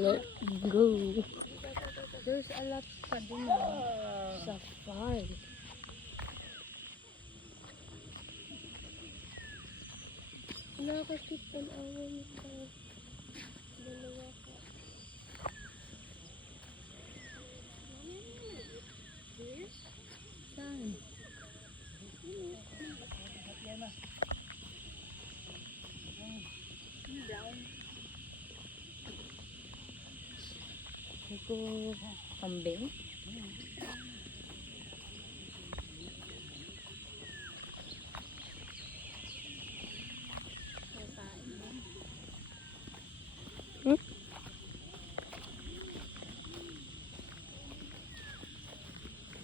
Let's go. There's a lot pa din Sa farm. Nakakit ang awan ito. Dalawa ka. Saan? Brown. Ito kambing.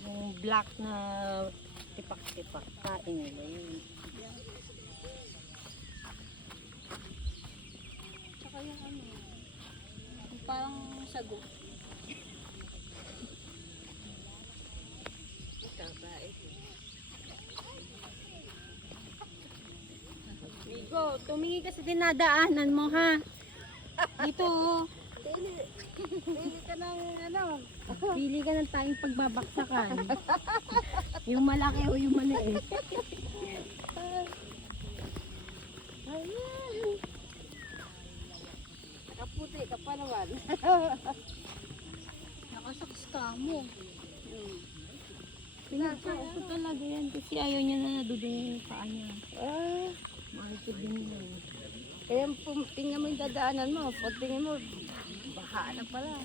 Yung black na tipak-tipak, kain nila yun. Tsaka yung ano, yung parang sago. Migo, tumingin ka sa dinadaanan mo ha. Dito oh. Pili ka ng ano. Pili ka ng tayong pagbabaksakan. Yung malaki o yung maliit. Nakaputi ka pa naman. Nakasaks ka mo. Pinagpauso talaga yan kasi ayaw niya na nadudungin yung paa niya. Malikod din yun. Kaya tingnan mo yung dadaanan mo. Pag tingin mo, baha na pala.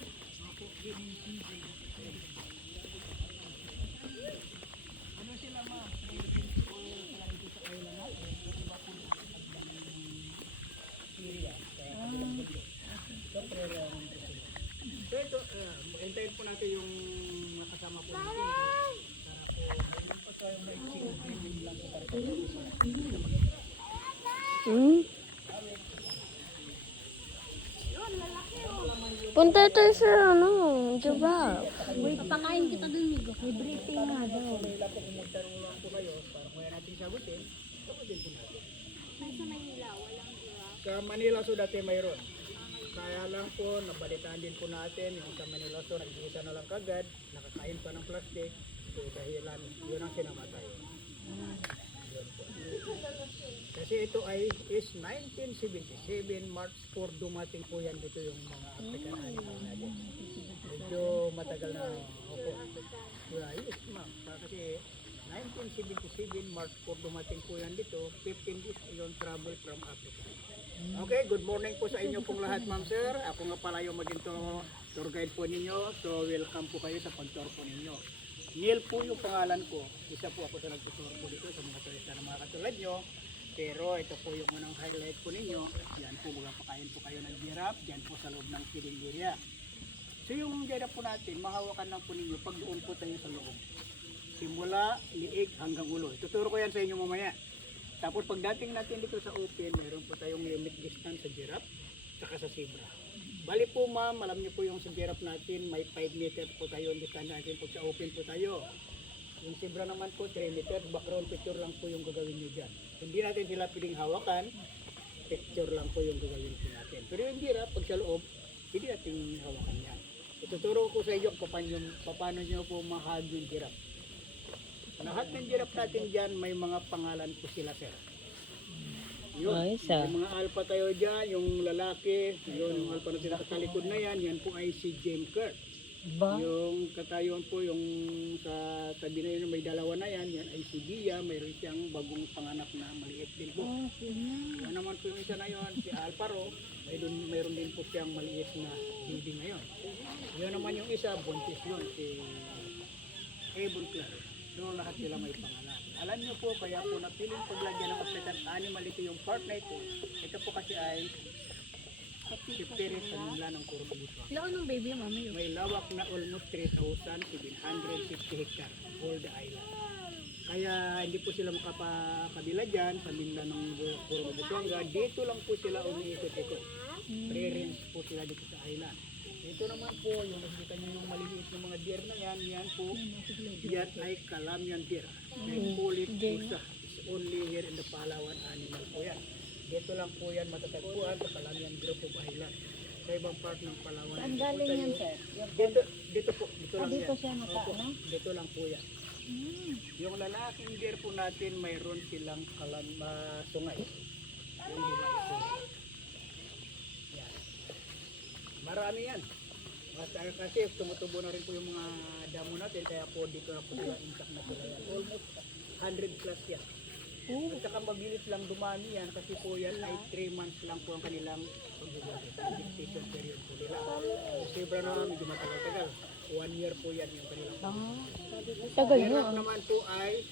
Ito, hintayin po natin yung makasama po natin. Punta tayo sa ano, diba? Papakain kita dun, Migo. May briefing nga daw. Kailan po kung magtanong lang po kayo para kaya natin sagutin, sagutin po natin. Sa Manila, walang Sa Manila so dati mayroon. Kaya lang po, nabalitaan din po natin yung sa Manila so nag-iisa na lang kagad, nakakain pa ng plastic, so dahilan, yun ang sinamatay. Yun po. Kasi ito ay is 1977, March 4 dumating po yan dito yung mga African animal natin. Medyo matagal na opo. Yeah, yes, ma'am. Kasi 1977, March 4 dumating po yan dito, 15 days yung travel from Africa. Okay, good morning po sa inyo pong lahat, ma'am sir. Ako nga pala yung maging tour guide po ninyo. So welcome po kayo sa pag-tour po ninyo. Neil po yung pangalan ko. Isa po ako sa nag-tour po dito sa mga turista na mga katulad nyo. Pero ito po yung unang highlight po ninyo. Yan po, magpapakain po kayo ng giraffe. Yan po sa loob ng feeding area. So yung giraffe po natin, mahawakan lang po ninyo pag doon po tayo sa loob. Simula, liig hanggang ulo. Tuturo ko yan sa inyo mamaya. Tapos pagdating natin dito sa open, mayroon po tayong limit distance sa giraffe saka sa zebra. Bali po ma'am, alam niyo po yung sa giraffe natin, may 5 meters po tayo ang distance natin pag sa open po tayo. Yung zebra naman po, 3 meters, background picture lang po yung gagawin niyo dyan. Hindi natin sila piling hawakan, picture lang po yung gagawin po natin. Pero yung giraffe, pag sa loob, hindi natin hawakan yan. Ituturo ko sa iyo kung paano nyo po mahag yung giraffe. Lahat ng giraffe natin dyan, may mga pangalan po sila, sir. Yun, yung mga alpha tayo dyan, yung lalaki, yun, yung alpha na sila sa likod na yan, yan po ay si James Kirk. Yung katayuan po, yung sa tabi na yun, may dalawa na yan, yan ay si Dia, mayroon siyang bagong panganak na maliit din po. Yan naman po yung isa na yun, si Alparo, mayroon din po siyang maliit na baby ngayon. Yan naman yung isa, buntis yun, si Ebon Clark. So lahat sila may pangalan. Alam niyo po, kaya po napiling paglagyan ng African animal ito yung part na ito. Ito po kasi ay spirit sa nila ng Cordoba. Ilan ng baby yung mama yun? May lawak na almost 3,750 hectare for the island. Kaya hindi po sila makapakabila dyan sa minda ng Cordoba. Dito lang po sila umiikot-ikot. Pre-range po sila dito sa island. Ito naman po, yung nakikita nyo yung maliit na mga deer na yan, yan po, yan ay Calamian deer. They call it pusa. It's only here in the Palawan animal po yan. Dito lang po yan matatagpuan sa Calamian group of island. sa ibang part ng Palawan. Saan galing yan, sir? Dito po, dito lang Dito yan. siya Opo, ano? dito lang po yan. Yung lalaking deer po natin, mayroon silang sungay. Yung limang sungay. Yan. Marami yan. Kasi tumutubo na rin po yung mga damo natin, kaya po dito na po sila intact na sila yan. Almost 100 plus yan. At saka mabilis lang dumami yan kasi po yan ay 3 months lang po ang kanilang gestation period po nila. Siyempre na medyo matagal-tagal. 1 year po yan yung kanilang. Tagal Pero na. naman po ay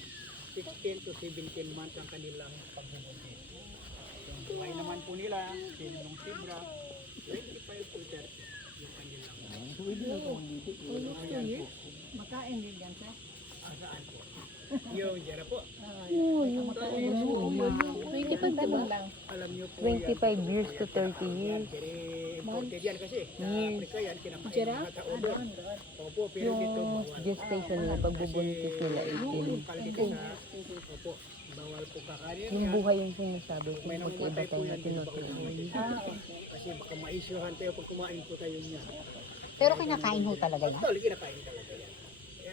16 to 17 months ang kanilang pagbubuntis. Yung buhay naman po nila, sinong sibra, 25 to 30 yung kanilang. Ayan po. Makain din yan, sir. Saan po? Yung dyan po. Yung 25 diba? Alam niyo po 25 years to 30 years. very important yan kasi. Sa Africa yan, kinakain ng mga tao doon. Opo, pero dito Yung bawal. gestation nila, pagbubuntis nila, Yung kalito sa, opo, bawal po kakanin yung yan. buhay yung sinasabi, May kung iba namumatay po tayo na yan, tinutuloy. kasi baka maisyuhan tayo pag kumain po tayo niya. Pero kinakain ho talaga yan? Actually, kinakain talaga yan.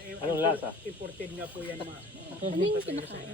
Anong lasa? Imported nga po yan, ma. Ano yung kinakain?